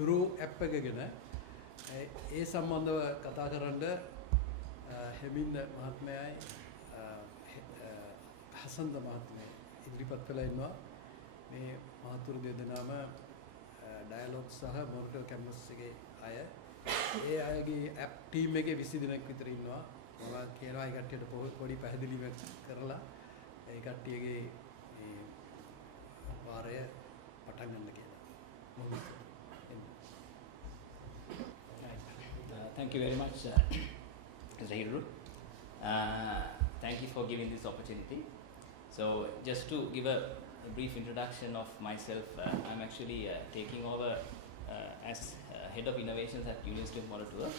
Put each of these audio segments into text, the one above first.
Thuru App එකගෙන ඒ සම්බන්ධව කතා කරන්න හෙමින් මහත්මයායි හසන්ත මහත්මයා ඉදිරිපත් වෙලා ඉන්නවා. මේ මහතුරු දෙදෙනාම ඩයලොග් සහ මොනිටර් කැම්පස් එකේ අය. ඒ අයගේ ඇප් ටීම් එකේ 20 දෙනෙක් විතර ඉන්නවා. මම කියනවා ඒ කට්ටියට පොඩි පැහැදිලිවක් කරලා ඒ කට්ටියගේ මේ වාරය පටන් ගන්න කියලා. Thank you very much, Mr. Hiru. Thank you for giving this opportunity. So, just to give a brief introduction of myself, I'm actually taking over as Head of Innovations at University of Moratuwa.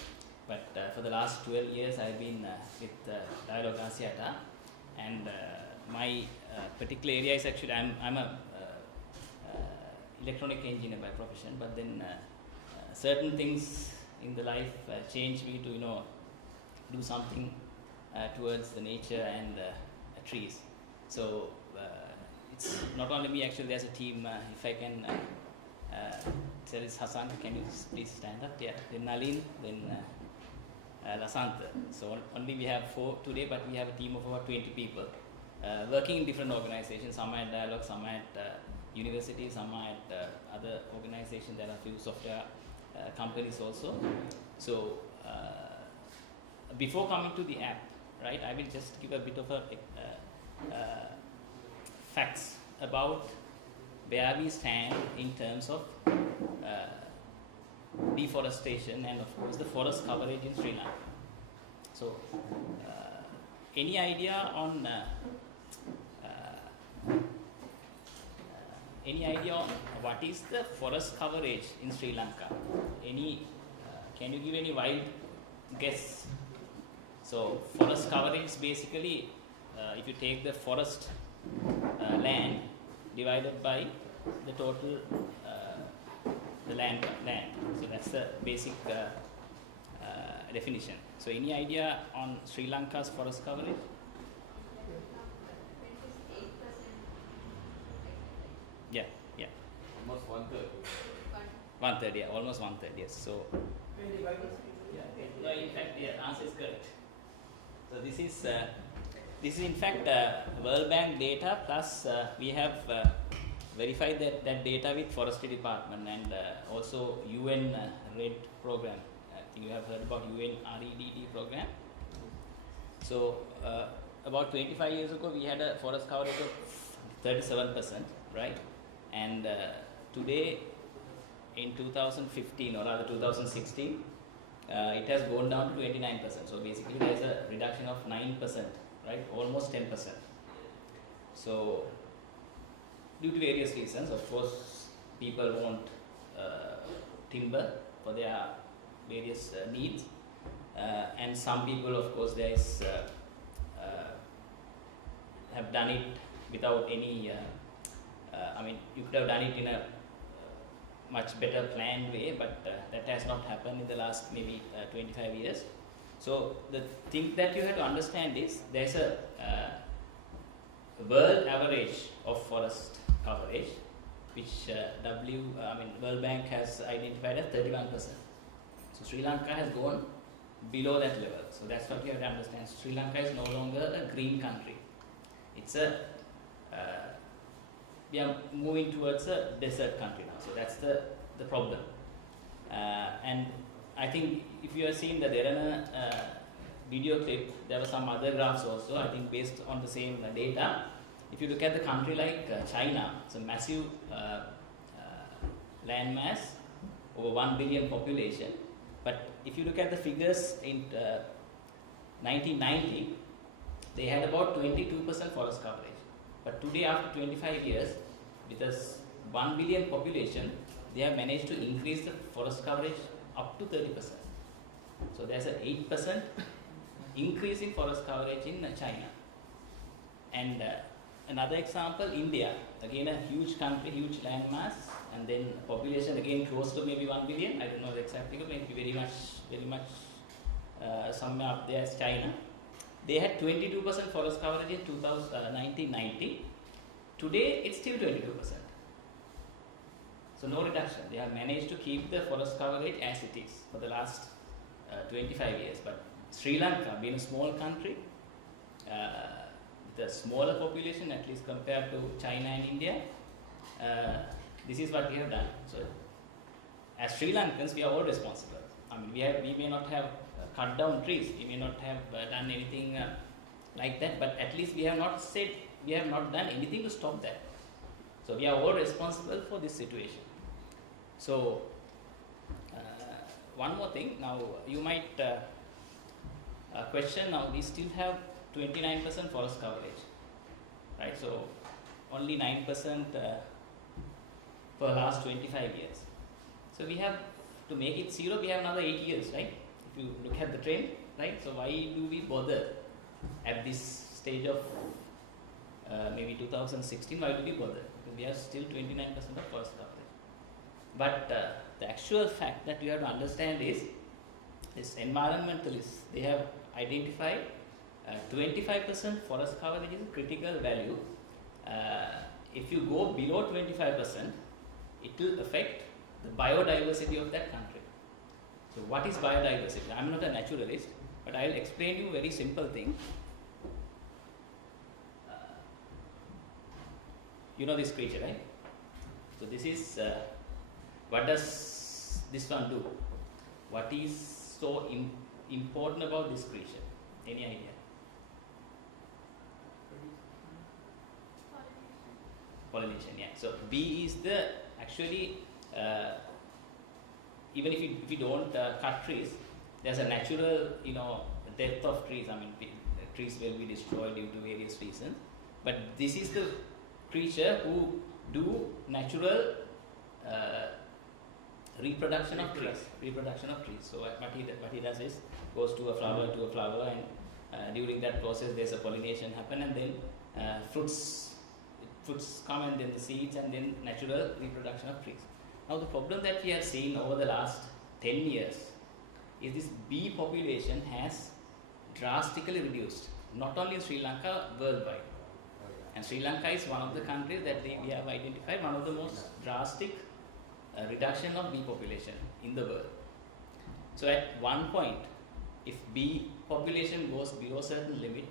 But for the last 12 years, I've been with Dialog Asiata, and my particular area is actually I'm a electronic engineer by profession, but then certain things in the life changed me to do something towards the nature and trees. So it's not only me, actually there's a team. If I can tell is Hassan, can you please stand up? Yeah, then Nalin, then Lasantha. So only we have 4 today, but we have a team of about 20 people working in different organizations. Some are at Dialog, some are at universities, some are at other organizations. There are a few software companies also. So before coming to the app, right, I will just give a bit of a facts about where we stand in terms of deforestation and of course the forest coverage in Sri Lanka. So any idea on what is the forest coverage in Sri Lanka? Can you give any wild guess? So forest coverage is basically if you take the forest land divided by the total the land. So that's the basic definition. So any idea on Sri Lanka's forest coverage? Yeah. Almost 1/3. 1/3, yeah, almost 1/3, yes. So, no, in fact, yeah, answer is correct. So this is in fact World Bank data plus we have verified that data with Forestry Department and also UN RED program. I think you have heard about UN REDD program. So about 25 years ago, we had a forest coverage of 37%, right? And today, in 2015 or rather 2016, it has gone down to 29%. So basically, there's a reduction of 9%, right? Almost 10%. So due to various reasons, of course, people want timber for their various needs, and some people, of course, have done it without any. You could have done it in a much better planned way, but that has not happened in the last maybe 25 years. So the thing that you have to understand is there's a world average of forest coverage, which World Bank has identified as 31%. So Sri Lanka has gone below that level. So that's what you have to understand. Sri Lanka is no longer a green country. It's we are moving towards a desert country now. So that's the problem. And I think if you have seen the Derana video clip, there were some other graphs also, I think based on the same data. If you look at the country like China, it's a massive land mass, over 1 billion population. But if you look at the figures in 1990, they had about 22% forest coverage. But today, after 25 years, with a 1 billion population, they have managed to increase the forest coverage up to 30%. So there's an 8% increase in forest coverage in China. And another example, India, again a huge country, huge land mass, and then population again close to maybe 1 billion. I don't know the exact figure, maybe very much somewhere up there as China. They had 22% forest coverage in 1990. Today, it's still 22%. So no reduction. They have managed to keep the forest coverage as it is for the last 25 years. But Sri Lanka, being a small country, with a smaller population, at least compared to China and India, this is what we have done. So as Sri Lankans, we are all responsible. I mean, we may not have cut down trees, we may not have done anything like that, but at least we have not done anything to stop that. So we are all responsible for this situation. So one more thing. Now you might question. Now we still have 29% forest coverage, right? So only 9% for the last 25 years. So we have to make it zero. We have another 8 years, right? If you look at the trend, right? So why do we bother at this stage of maybe 2016? Why do we bother? Because we have still 29% of forest coverage. But the actual fact that you have to understand is this environmentalists, they have identified 25% forest coverage is a critical value. If you go below 25%, it will affect the biodiversity of that country. So what is biodiversity? I am not a naturalist, but I will explain you a very simple thing. You know this creature, right? So this is, what does this one do? What is so important about this creature? Any idea? Pollination, yeah. So bee is the actually, even if you don't cut trees, there's a natural, death of trees. I mean, trees will be destroyed due to various reasons. But this is the creature who do natural reproduction of trees. So what he does is goes to a flower, and during that process there's a pollination happen, and then fruits come, and then the seeds, and then natural reproduction of trees. Now the problem that we have seen over the last 10 years is this bee population has drastically reduced, not only in Sri Lanka, worldwide. And Sri Lanka is one of the countries that we have identified one of the most drastic reduction of bee population in the world. So at one point, if bee population goes below a certain limit,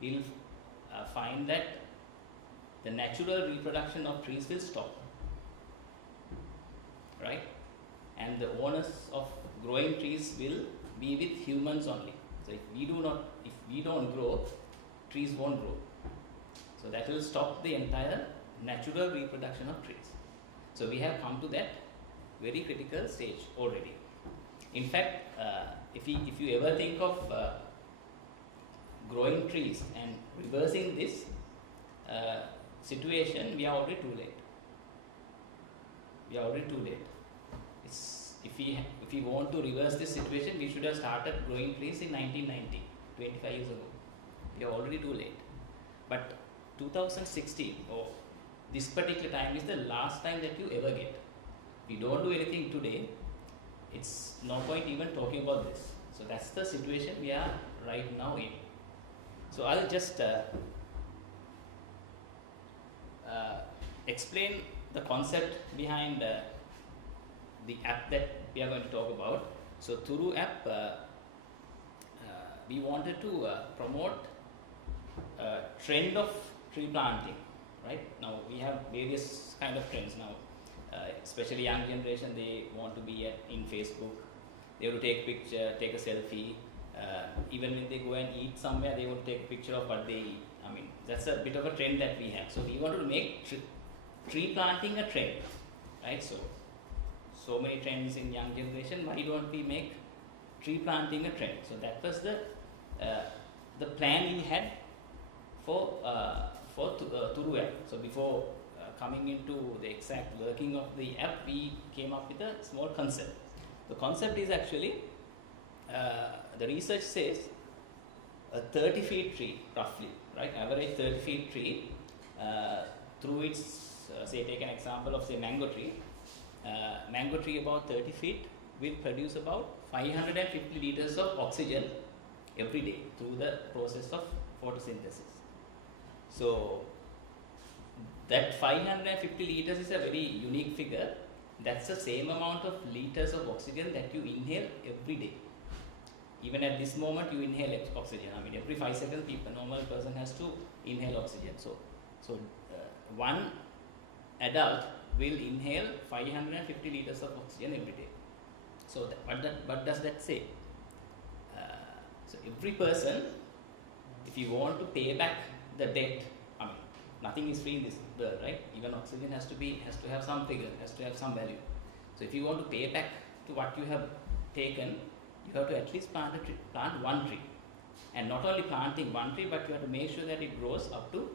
we'll find that the natural reproduction of trees will stop, right? And the onus of growing trees will be with humans only. So if we don't grow, trees won't grow. So that will stop the entire natural reproduction of trees. So we have come to that very critical stage already. In fact, if you ever think of growing trees and reversing this situation, we are already too late. If we want to reverse this situation, we should have started growing trees in 1990, 25 years ago. We are already too late. But 2016, or this particular time, is the last time that you ever get. If you don't do anything today, it's no point even talking about this. So that's the situation we are right now in. So I'll just explain the concept behind the app that we are going to talk about. So Thuru app, we wanted to promote a trend of tree planting, right? Now we have various kind of trends now, especially young generation, they want to be in Facebook, they want to take picture, take a selfie, even when they go and eat somewhere, they want to take a picture of what they eat. I mean, that's a bit of a trend that we have. So we wanted to make tree planting a trend, right? So many trends in young generation, why don't we make tree planting a trend? So that was the plan we had for Thuru app. So before coming into the exact working of the app, we came up with a small concept. The concept is actually, the research says a 30 feet tree, roughly, right? Average 30 feet tree, through its, say take an example of say mango tree. Mango tree about 30 feet will produce about 550 liters of oxygen every day through the process of photosynthesis. So that 550 liters is a very unique figure, that's the same amount of liters of oxygen that you inhale every day. Even at this moment, you inhale oxygen. I mean, every 5 seconds, a normal person has to inhale oxygen. So one adult will inhale 550 liters of oxygen every day. So what does that say? So every person, if you want to pay back the debt, I mean, nothing is free in this world, right? Even oxygen has to have some figure, has to have some value. So if you want to pay back to what you have taken, you have to at least plant one tree. And not only planting one tree, but you have to make sure that it grows up to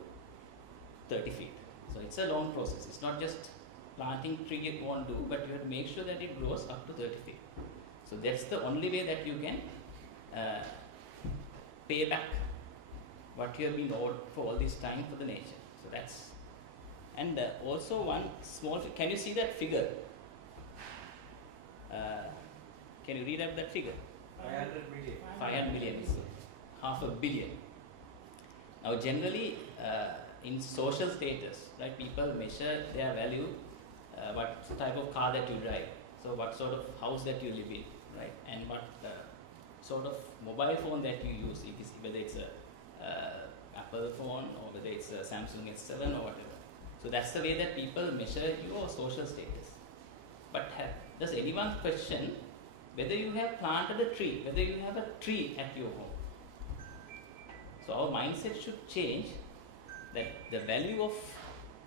30 feet. So it's a long process. It's not just planting tree it won't do, but you have to make sure that it grows up to 30 feet. So that's the only way that you can pay back what you have been owed for all this time for the nature. So that's, and also one small, can you see that figure? Can you read out that figure? 500 million. 500 million is half a billion. Now generally in social status, right, people measure their value, what type of car that you drive, so what sort of house that you live in, right, and what sort of mobile phone that you use, whether it's a Apple phone or whether it's a Samsung S7 or whatever. So that's the way that people measure your social status. But does anyone question whether you have planted a tree, whether you have a tree at your home? So our mindset should change, that the value of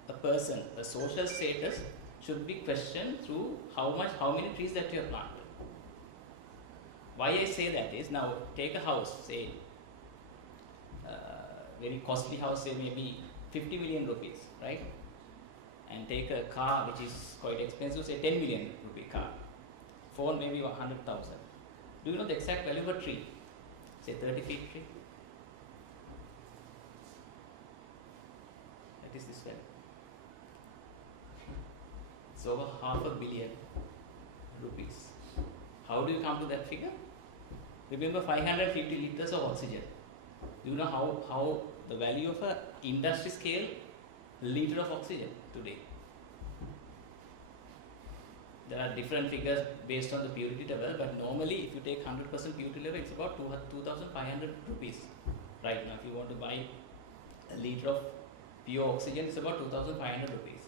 a person, a social status, should be questioned through how many trees that you have planted. Why I say that is, now take a house, say very costly house, say maybe 50 million rupees, right? And take a car which is quite expensive, say 10 million rupee car. Phone maybe 100,000. Do you know the exact value of a tree? Say 30 feet tree. That is this value. It's over $500 million. How do you come to that figure? Remember 550 liters of oxygen. Do you know how the value of a industry scale liter of oxygen today? There are different figures based on the purity level, but normally if you take 100% purity level, it's about 2,500 rupees. Right now, if you want to buy a liter of pure oxygen, it's about 2,500 rupees.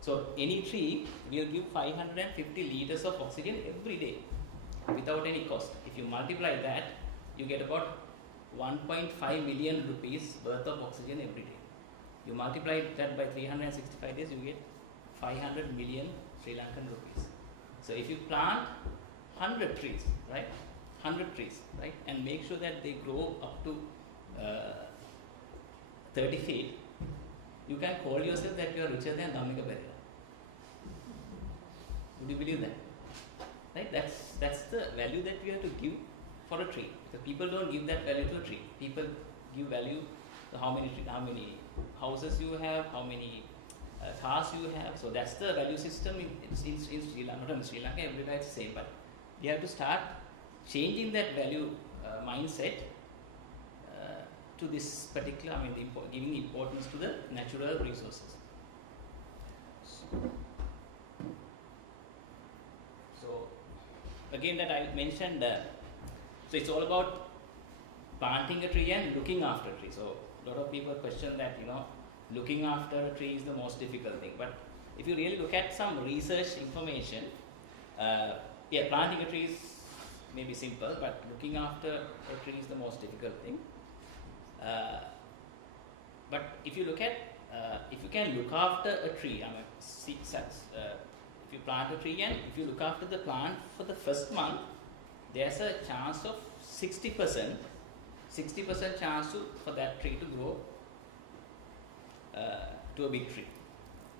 So any tree will give 550 liters of oxygen every day without any cost. If you multiply that, you get about 1.5 million rupees worth of oxygen every day. You multiply that by 365 days, you get 500 million Sri Lankan rupees. So if you plant 100 trees, right? 100 trees, right? And make sure that they grow up to 30 feet, you can call yourself that you are richer than Dhammika Perera. Would you believe that? Right? That's the value that you have to give for a tree. The people don't give that value to a tree. People give value to how many houses you have, how many cars you have. So that's the value system in Sri Lanka. Not in Sri Lanka, everywhere it's the same. But you have to start changing that value mindset to this particular, giving importance to the natural resources. So again, that I mentioned, so it's all about planting a tree and looking after a tree. So a lot of people question that, looking after a tree is the most difficult thing. But if you really look at some research information, planting a tree is maybe simple, but looking after a tree is the most difficult thing. But if you look at, if you can look after a tree, if you plant a tree and if you look after the plant for the first month, there's a chance of 60% chance for that tree to grow to a big tree.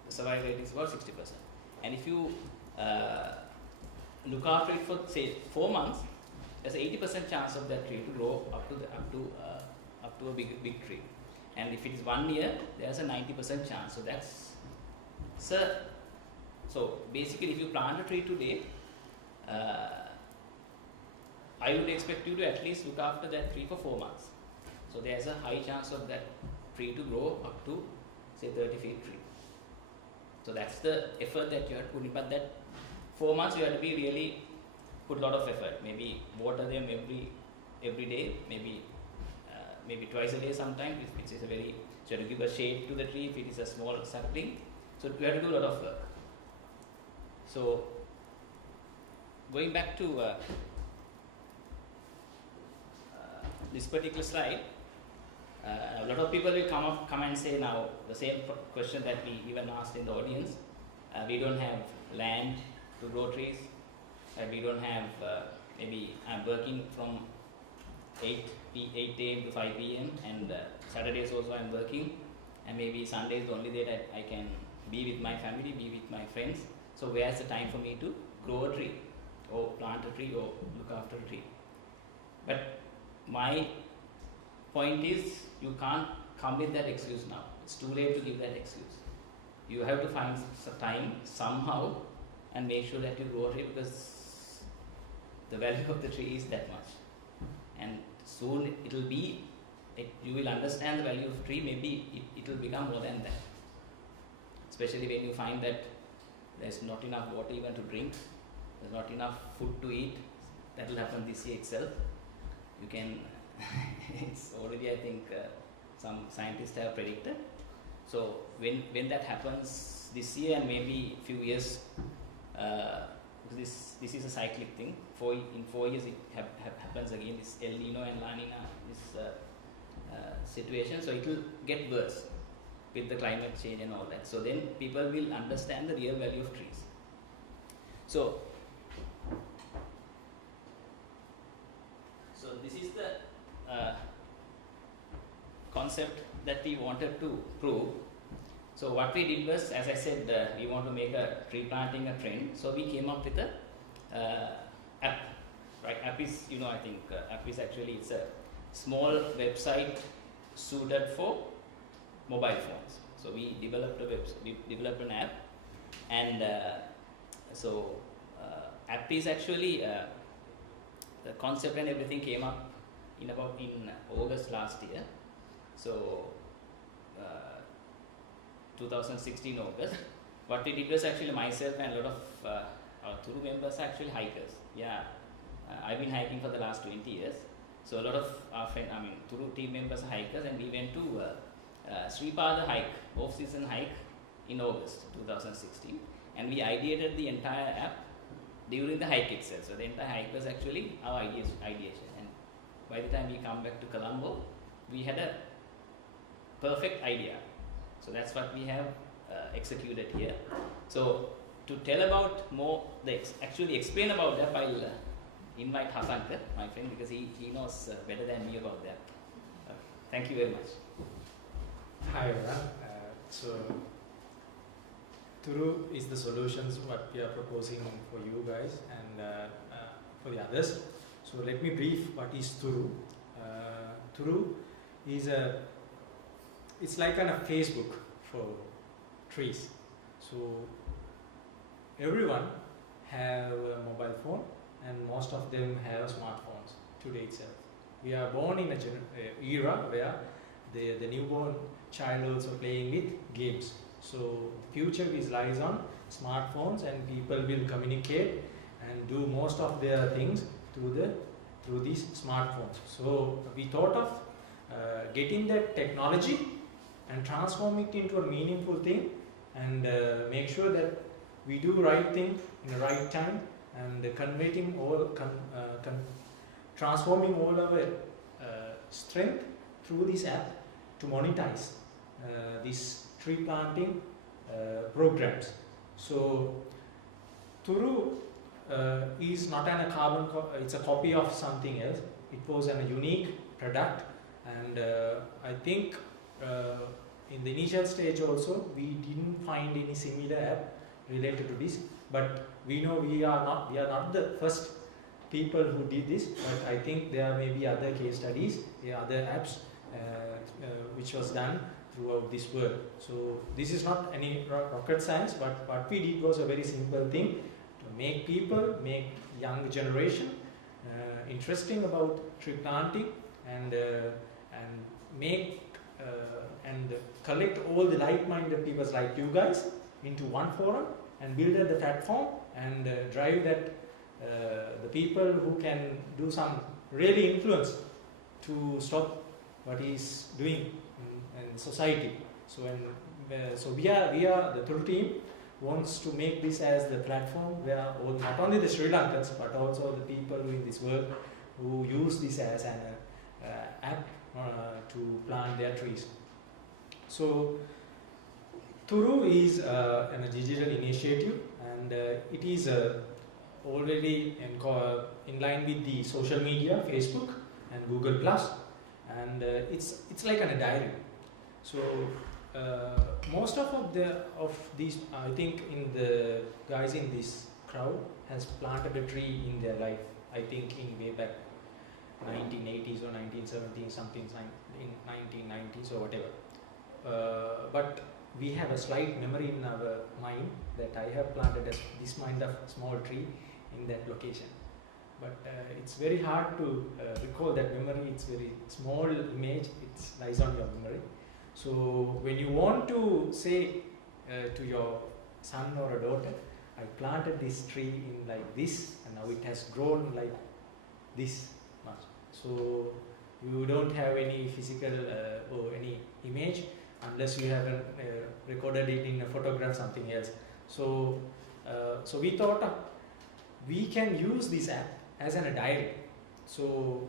The survival rate is about 60%. And if you look after it for say 4 months, there's an 80% chance of that tree to grow up to a big tree. And if it is 1 year, there's a 90% chance. So basically, if you plant a tree today, I would expect you to at least look after that tree for 4 months. So there's a high chance of that tree to grow up to say 30 feet tree. So that's the effort that you have to put in. But that 4 months you have to be really put a lot of effort. Maybe water them every day, maybe twice a day sometimes, which is a very, so you have to give a shade to the tree if it is a small sapling. So you have to do a lot of work. So going back to this particular slide, a lot of people will come and say now the same question that we even asked in the audience. We don't have land to grow trees. We don't have, maybe I'm working from 8 a.m. to 5 p.m. and Saturdays also I'm working, and maybe Sunday is the only day that I can be with my family, be with my friends. So where's the time for me to grow a tree or plant a tree or look after a tree? But my point is, you can't come with that excuse now. It's too late to give that excuse. You have to find some time somehow and make sure that you grow a tree, because the value of the tree is that much. And soon it will be, you will understand the value of tree, maybe it will become more than that. Especially when you find that there's not enough water even to drink, there's not enough food to eat. That will happen this year itself. You can, it's already, I think, some scientists have predicted. So when that happens this year and maybe few years, because this is a cyclic thing. In 4 years it happens again, this El Nino and La Nina, this situation. So it will get worse with the climate change and all that. So then people will understand the real value of trees. So this is the concept that we wanted to prove. So what we did was, as I said, we want to make a tree planting a trend. So we came up with a app. Right? App is, I think app is actually, it's a small website suited for mobile phones. So we developed an app, and app is actually the concept and everything came up in August last year. So 2016 August. What we did was actually, myself and a lot of our Thuru members are actually hikers. Yeah, I've been hiking for the last 20 years. So a lot of our Thuru team members are hikers, and we went to Sri Lanka hike, off-season hike in August 2016, and we ideated the entire app during the hike itself. So the entire hike was actually our ideation, and by the time we come back to Colombo, we had a perfect idea. So that's what we have executed here. So to tell about more, actually explain about that, I'll invite Hasankar, my friend, because he knows better than me about that. Thank you very much. Hi everyone. So Thuru is the solutions what we are proposing for you guys and for the others. So let me brief what is Thuru. Thuru is it's like a Facebook for trees. So everyone have a mobile phone, and most of them have smartphones today itself. We are born in a era where the newborn child also playing with games. So future lies on smartphones, and people will communicate and do most of their things through these smartphones. So we thought of getting that technology and transform it into a meaningful thing, and make sure that we do right thing in the right time, and transforming all our strength through this app to monetize these tree planting programs. So Thuru is not a carbon it's a copy of something else. It was a unique product, and I think in the initial stage also we didn't find any similar app related to this, but we know we are not the first people who did this, but I think there may be other case studies, other apps which was done throughout this world. So this is not any rocket science, but what we did was a very simple thing to make young generation interesting about tree planting, and collect all the like-minded people like you guys into one forum and build the platform and drive that the people who can do some really influence to stop what he's doing in society. So so we are the Thuru team wants to make this as the platform where not only the Sri Lankans but also the people in this world who use this as an app to plant their trees. So Thuru is a digital initiative, and it is already in line with the social media, Facebook and Google Plus, and it's like a diary. So most of these, I think, in the guys in this crowd has planted a tree in their life. I think in way back 1980s or 1970s, something in 1990s or whatever. But we have a slight memory in our mind that I have planted this kind of small tree in that location. But it's very hard to recall that memory. It's very small image. It lies on your memory. So when you want to say to your son or a daughter, I planted this tree in like this, and now it has grown like this much. So you don't have any physical or any image unless you haven't recorded it in a photograph, something else. So so we thought we can use this app as a diary. So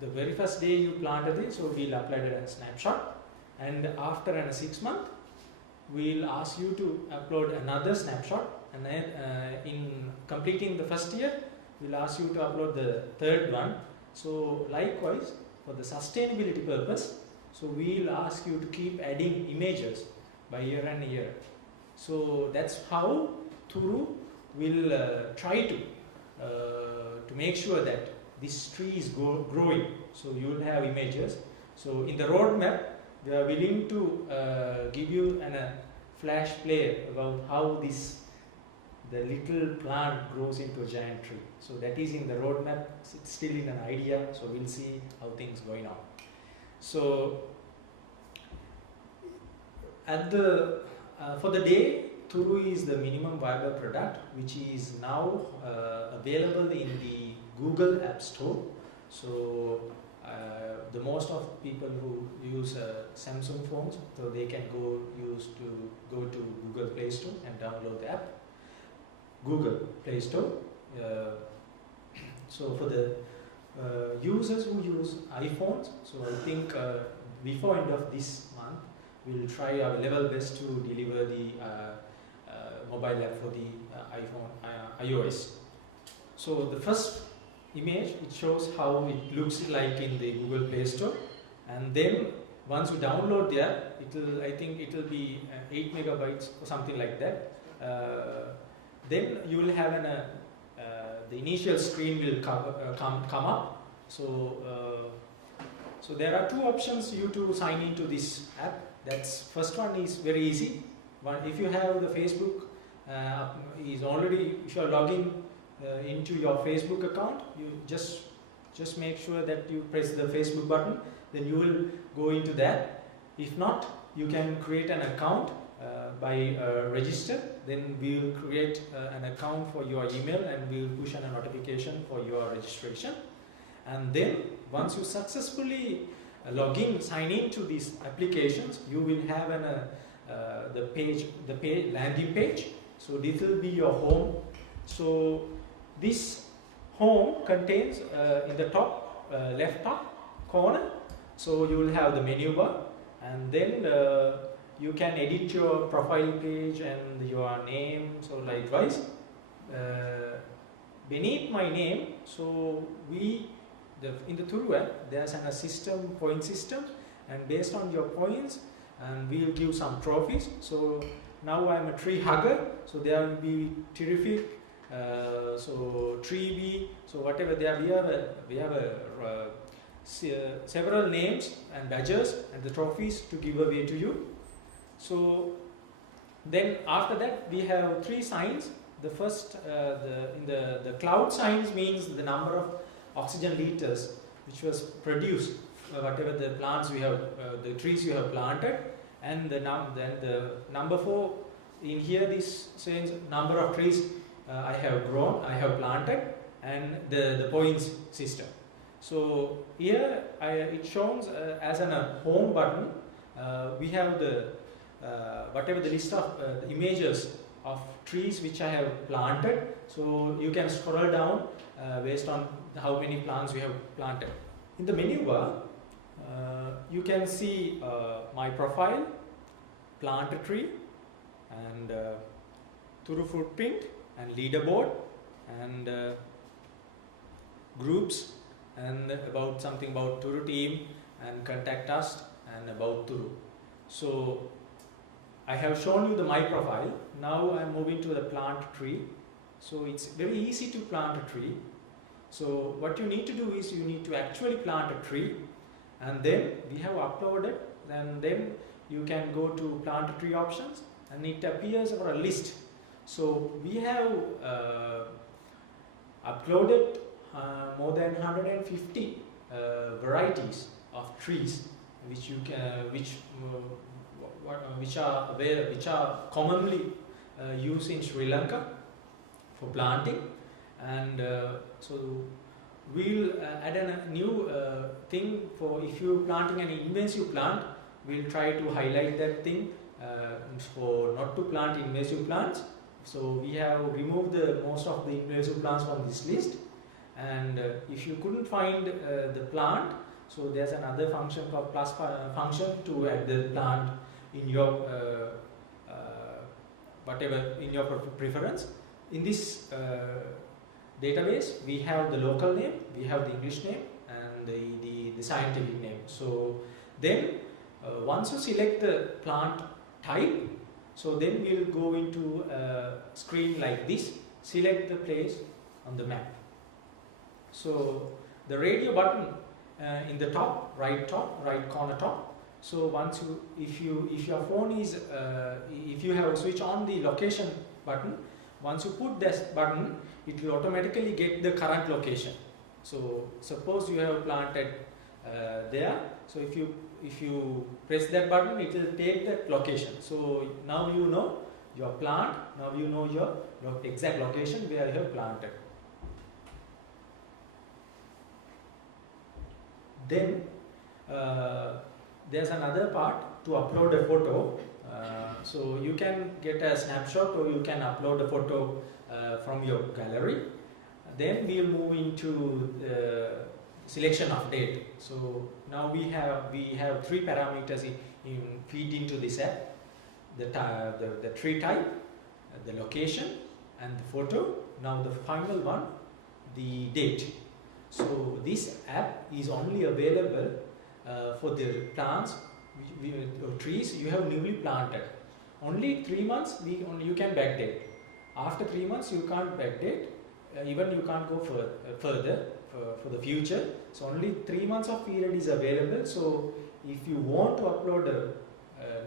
the very first day you planted it, so we'll upload a snapshot, and after 6 months we'll ask you to upload another snapshot, and then in completing the first year we'll ask you to upload the third one. So likewise, for the sustainability purpose, so we'll ask you to keep adding images by year and year. So that's how Thuru will try to make sure that this tree is growing. So you will have images. So in the roadmap, we are willing to give you a flash play about how the little plant grows into a giant tree. So that is in the roadmap. It's still in an idea. So we'll see how things going on. So at the for the day, Thuru is the minimum viable product, which is now available in the Google App Store. So the most of people who use Samsung phones, so they can go to Google Play Store and download the app. Google Play Store. So for the users who use iPhones, so I think before end of this month, we'll try our level best to deliver the mobile app for the iOS. So the first image, it shows how it looks like in the Google Play Store, and then once you download the app, I think it will be 8 megabytes or something like that. Then you will have the initial screen will come up. So so there are two options you to sign into this app. That's first one is very easy. One, if you have the Facebook, is already, if you are logging into your Facebook account, you just make sure that you press the Facebook button, then you will go into that. If not, you can create an account by register. Then we will create an account for your email, and we will push a notification for your registration. And then once you successfully sign in to these applications, you will have the landing page. So this will be your home. So this home contains in the top left top corner, so you will have the menu bar, and then you can edit your profile page and your name. So likewise, beneath my name, so in the Thuru app, there's a point system, and based on your points, and we will give some trophies. So now I'm a tree hugger, so there will be terrific. So tree bee, so whatever there, we have several names and badges and the trophies to give away to you. So then after that we have 3 signs. The first, the cloud signs means the number of oxygen liters which was produced, whatever the plants we have, the trees you have planted, and then the number 4 in here. This says number of trees I have grown, I have planted, and the points system. So here it shows as a home button. We have the whatever the list of the images of trees which I have planted. So you can scroll down based on how many plants you have planted. In the menu bar, you can see my profile, plant a tree, and Thuru footprint, and leaderboard, and groups, and about something about Thuru team, and contact us, and about Thuru. So I have shown you the my profile. Now I am moving to the plant tree. So it's very easy to plant a tree. So what you need to do is you need to actually plant a tree, and then we have uploaded, and then you can go to plant a tree options, and it appears for a list. So we have uploaded more than 150 varieties of trees which you can which are commonly used in Sri Lanka for planting. And so we'll add a new thing for if you're planting an invasive plant. We'll try to highlight that thing for not to plant invasive plants. So we have removed most of the invasive plants from this list. And if you couldn't find the plant, so there's another function called plus function to add the plant in your whatever in your preference. In this database, we have the local name, we have the English name, and the scientific name. So then once you select the plant type, so then we'll go into a screen like this, select the place on the map. So the radio button in the right corner top. So once you, if your phone is, if you have switch on the location button, once you put this button, it will automatically get the current location. So suppose you have planted there. So if you press that button, it will take that location. So now you know your plant. Now you know your exact location where you have planted. Then there's another part to upload a photo. So you can get a snapshot, or you can upload a photo from your gallery. Then we'll move into selection of date. So now we have three parameters feed into this app: the tree type, the location, and the photo. Now the final one, the date. So this app is only available for the plants or trees you have newly planted. Only 3 months you can backdate. After 3 months you can't backdate. Even you can't go further for the future. So only 3 months of period is available. So if you want to upload a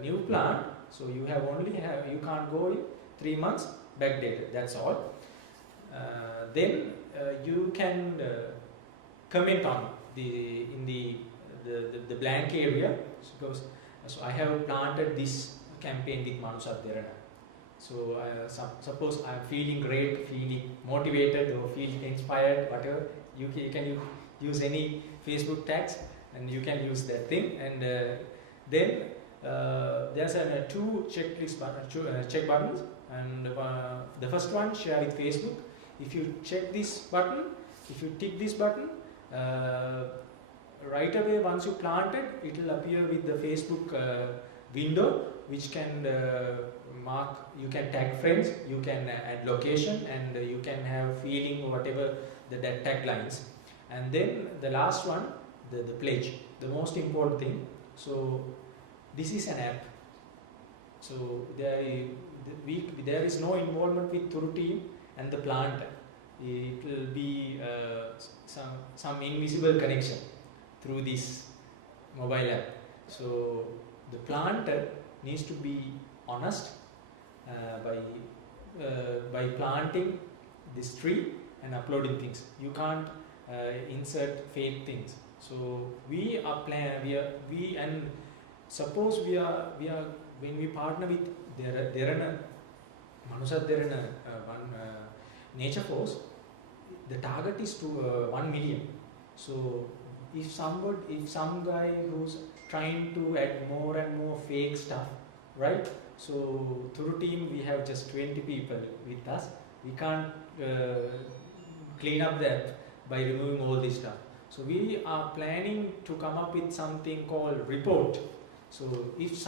new plant, so you can't go in 3 months backdated. That's all. Then you can comment on in the blank area. So I have planted this campaign with Moonshot. So suppose I'm feeling great, feeling motivated, or feeling inspired, whatever, you can use any Facebook tags, and you can use that thing. And then there's two check buttons, and the first one, share with Facebook. If you check this button, if you tick this button, right away once you plant it, it will appear with the Facebook window, which can mark, you can tag friends, you can add location, and you can have feeling or whatever that taglines. And then the last one, the pledge, the most important thing. So this is an app. So there is no involvement with Thuru team and the plant. It will be some invisible connection through this mobile app. So the planter needs to be honest by planting this tree and uploading things. You can't insert fake things. So we are and suppose we are when we partner with Moonshot, one nature force, the target is to 1 million. So if some guy who's trying to add more and more fake stuff, right? So through team we have just 20 people with us. We can't clean up that by removing all this stuff. So we are planning to come up with something called report. So if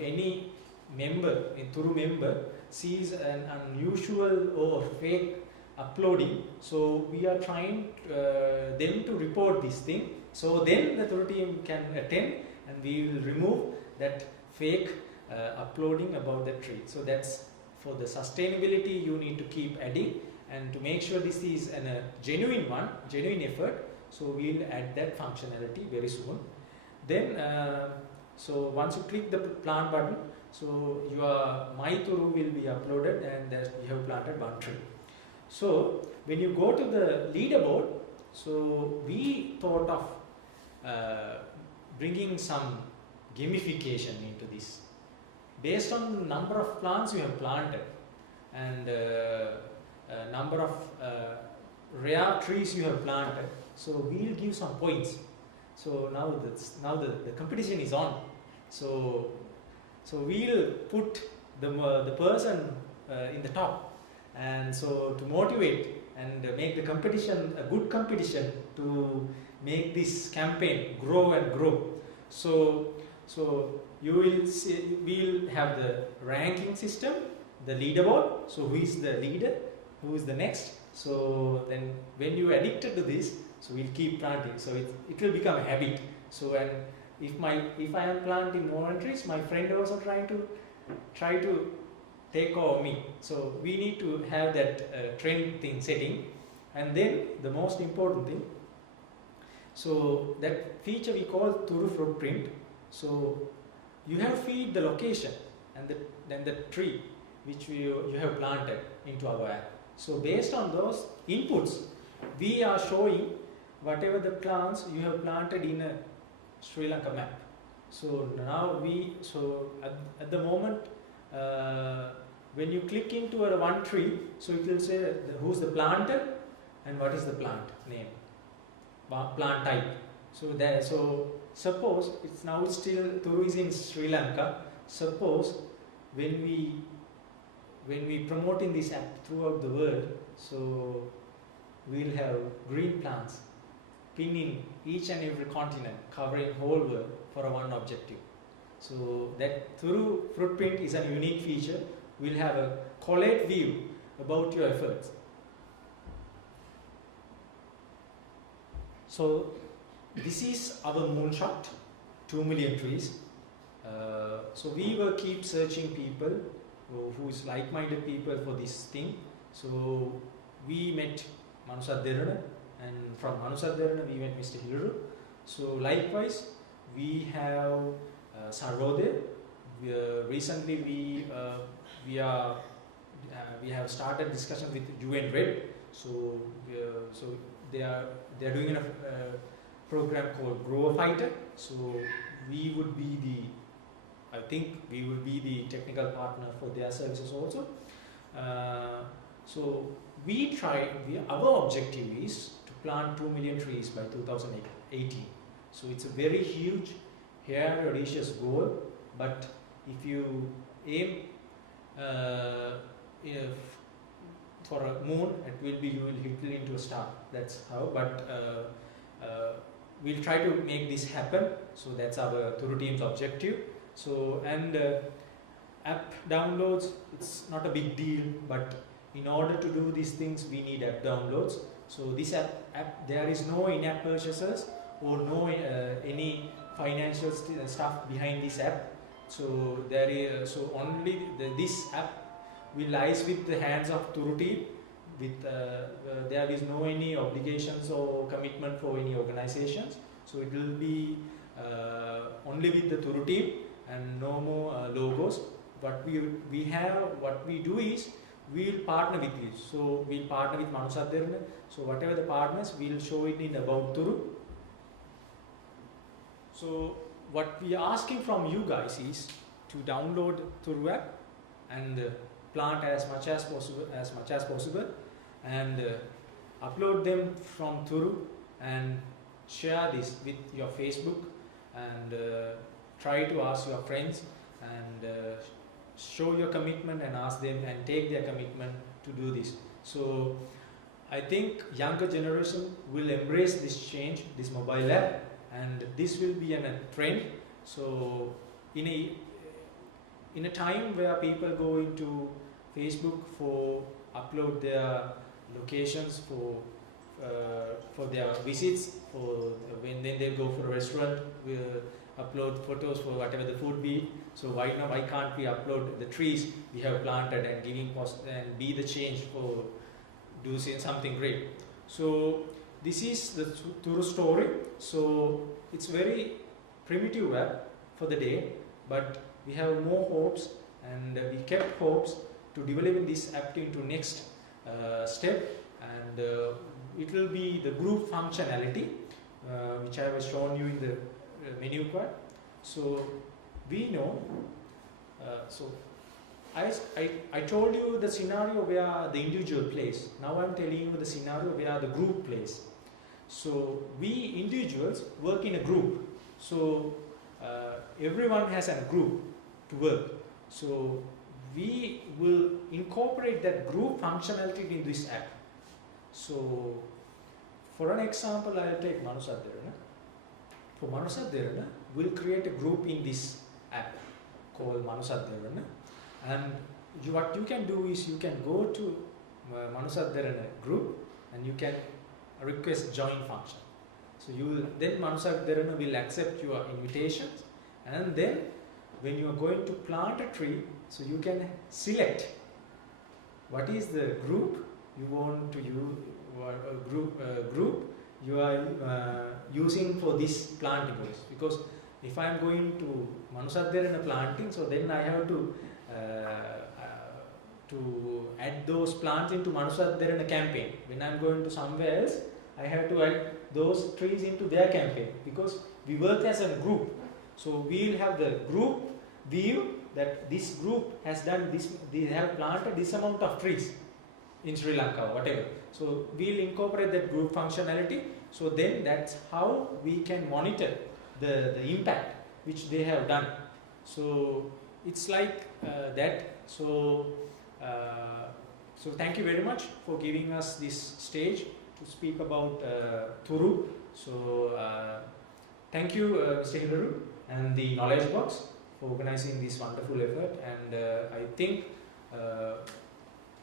any member, a Thuru member, sees an unusual or fake uploading, so we are trying them to report this thing. So then the Thuru team can attend and we will remove that fake uploading about the tree. So that's for the sustainability, you need to keep adding, and to make sure this is a genuine effort. So we'll add that functionality very soon. Then so once you click the plant button, so your My Thuru will be uploaded, and that you have planted one tree. So when you go to the leaderboard, so we thought of bringing some gamification into this. Based on the number of plants you have planted and number of rare trees you have planted, so we will give some points. So now the competition is on. So we will put the person in the top, and so to motivate and make the competition a good competition, to make this campaign grow and grow. So you will see, we will have the ranking system, the leaderboard. So who is the leader, who is the next. So then when you are addicted to this, so we'll keep planting. So it will become a habit. So and if I am planting more trees, my friend also try to take over me. So we need to have that trend thing setting. And then the most important thing, so that feature we call Thuru footprint. So you have to feed the location and then the tree which you have planted into our app. So based on those inputs, we are showing whatever the plants you have planted in a Sri Lanka map. So now at the moment, when you click into one tree, so it will say who's the planter and what is the plant name, plant type. So suppose it's still Thuru is in Sri Lanka. Suppose when we promoting this app throughout the world, so we'll have green plants pinning each and every continent, covering whole world for one objective. So that Thuru footprint is a unique feature. We'll have a collate view about your efforts. So this is our Moonshot, 2 million trees. So we will keep searching people who is like-minded people for this thing. So we met Manusat Derana, and from Manusat Derana we met Mr. Hilaru. So likewise we have Sarvodaya. Recently we have started discussion with UN Red. So they are doing a program called Grower Fighter. So we would be the technical partner for their services also. So our objective is to plant 2 million trees by 2018. So it's a very huge, audacious goal. But if you aim for a moon, you will hit into a star. That's how. But we'll try to make this happen. So that's our Thuru team's objective. So and app downloads, it's not a big deal, but in order to do these things we need app downloads. So this app there is no in-app purchases or no any financial stuff behind this app. So there is only this app will lies with the hands of Thuru team. With there is no any obligations or commitment for any organizations. So it will be only with the Thuru team and no more logos. What we do is we will partner with you. So we'll partner with Manusat Derana. So whatever the partners, we'll show it in About Thuru. So what we are asking from you guys is to download Thuru app and plant as much as possible, and upload them from Thuru and share this with your Facebook, and try to ask your friends and show your commitment and ask them and take their commitment to do this. So I think younger generation will embrace this change, this mobile app, and this will be a trend. So in a time where people go into Facebook for upload their locations for their visits, for when they go for a restaurant, we upload photos for whatever the food be. So why can't we upload the trees we have planted and giving post and be the change for do something great. So this is the Thuru story. So it's very primitive app for the day, but we have more hopes, and we kept hopes to developing this app into next step, and it will be the group functionality which I have shown you in the menu card. So we know, so I told you the scenario where the individual plays. Now I'm telling you the scenario where the group plays. So we individuals work in a group. So everyone has a group to work. So we will incorporate that group functionality in this app. So for an example, I'll take Manusadharana. For Manusadharana, we'll create a group in this app called Manusadharana. And what you can do is you can go to Manusadharana group and you can request join function. So then Manusadharana will accept your invitations, and then when you are going to plant a tree, so you can select what is the group you want to use, or group you are using for this planting. Because if I am going to Manusadharana planting, so then I have to add those plants into Manusadharana campaign. When I am going to somewhere else, I have to add those trees into their campaign, because we work as a group. So we will have the group view that this group has done this, they have planted this amount of trees in Sri Lanka or whatever. So we will incorporate that group functionality. So then that's how we can monitor the impact which they have done. So it's like that. So so thank you very much for giving us this stage to speak about Thuru. So thank you, Mr. Hillary and the Knowledge Box for organizing this wonderful effort. And I think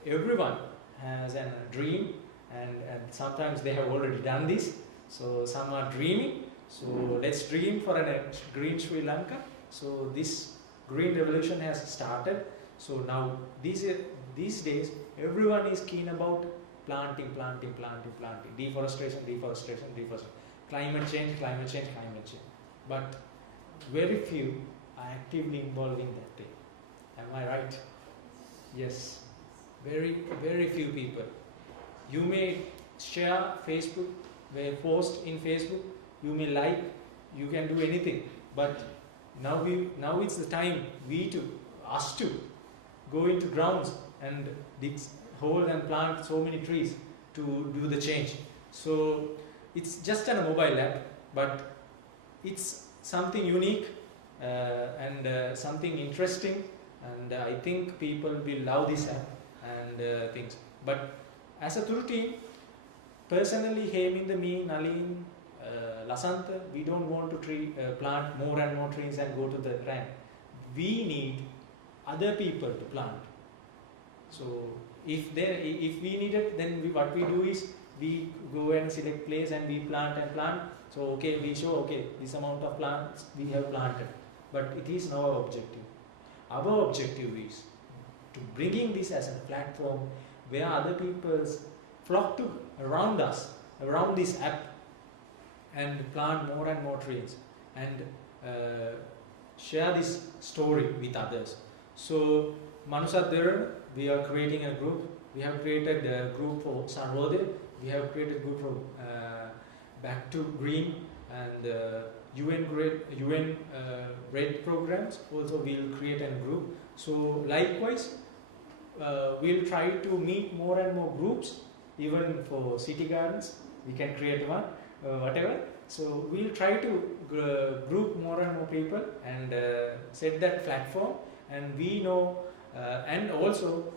everyone has a dream, and sometimes they have already done this. So some are dreaming. So let's dream for a green Sri Lanka. So this green revolution has started. So now these days everyone is keen about planting, deforestation, climate change. But very few are actively involved in that thing. Am I right? Yes. Very few people. You may share Facebook, post in Facebook, you may like, you can do anything. But now it's the time us to go into grounds and dig hole and plant so many trees to do the change. So it's just a mobile app, but it's something unique and something interesting, and I think people will love this app and things. But as a Thuru team, personally, Hemind, me, Nalin, Lasantha, we don't want to plant more and more trees and go to the rank. We need other people to plant. So if we need it, then what we do is we go and select place and we plant. So okay, we show this amount of plants we have planted, but it is not our objective. Our objective is to bringing this as a platform where other people flock to around us, around this app, and plant more and more trees and share this story with others. So Manusadharana, we are creating a group. We have created a group for Sanrodhe. We have created a group for Back to Green, and UN Red programs. Also, we will create a group. So likewise, we'll try to meet more and more groups even for city gardens, we can create one, whatever. So we'll try to group more and more people and set that platform. And we know, and also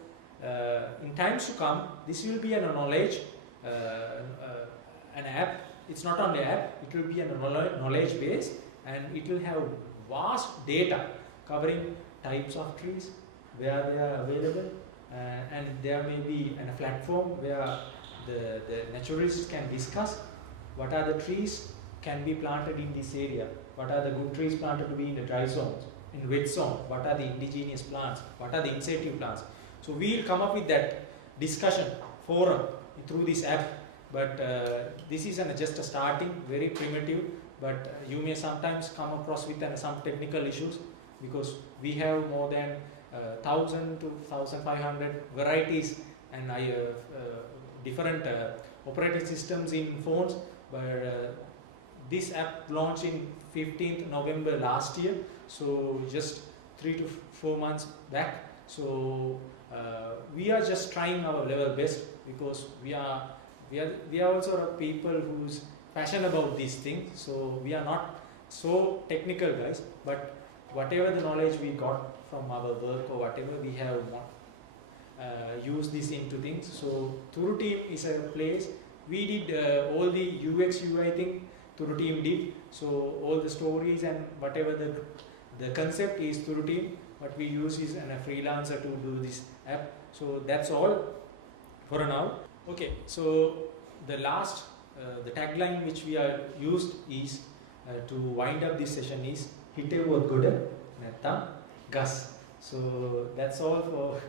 in times to come, this will be a knowledge, an app. It's not only an app, it will be a knowledge base, and it will have vast data covering types of trees, where they are available, and there may be a platform where the naturalists can discuss what are the trees can be planted in this area, what are the good trees planted to be in the dry zones, in wet zone, what are the indigenous plants, what are the incentive plants. So we will come up with that discussion forum through this app, but this is just a starting, very primitive, but you may sometimes come across with some technical issues, because we have more than 1,000 to 1,500 varieties and different operating systems in phones, but this app launched in 15th November last year, so just 3 to 4 months back. So we are just trying our level best, because we are also people who's passionate about these things. So we are not so technical guys, but whatever the knowledge we got from our work or whatever, we have used this into things. So Thuru team is a place, we did all the UX UI thing Thuru team did. So all the stories and whatever the concept is Thuru team, what we use is a freelancer to do this app. So that's all for now. Okay, so the last, the tagline which we are used is to wind up this session is Hitevuot goda natham gas. So that's all for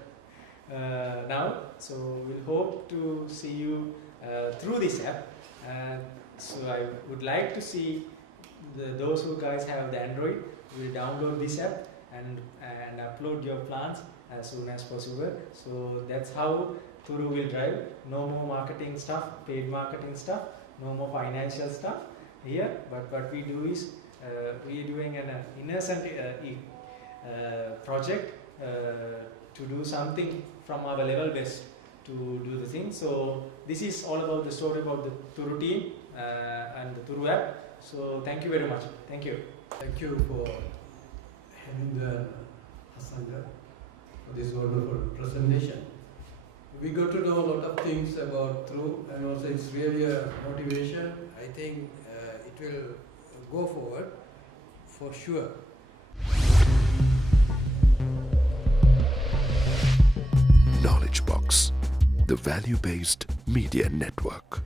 now. So we'll hope to see you through this app. So I would like to see those who guys have the Android will download this app and upload your plans as soon as possible. So that's how Thuru will drive. No more marketing stuff, paid marketing stuff, no more financial stuff here. But what we do is we are doing an innocent project to do something from our level best to do the thing. So this is all about the story about the Thuru team and the Thuru app. So thank you very much. Thank you. Thank you for having the Hasanga for this wonderful presentation. We got to know a lot of things about Thuru, and also it's really a motivation. I think it will go forward for sure. Knowledge Box, the value-based media network.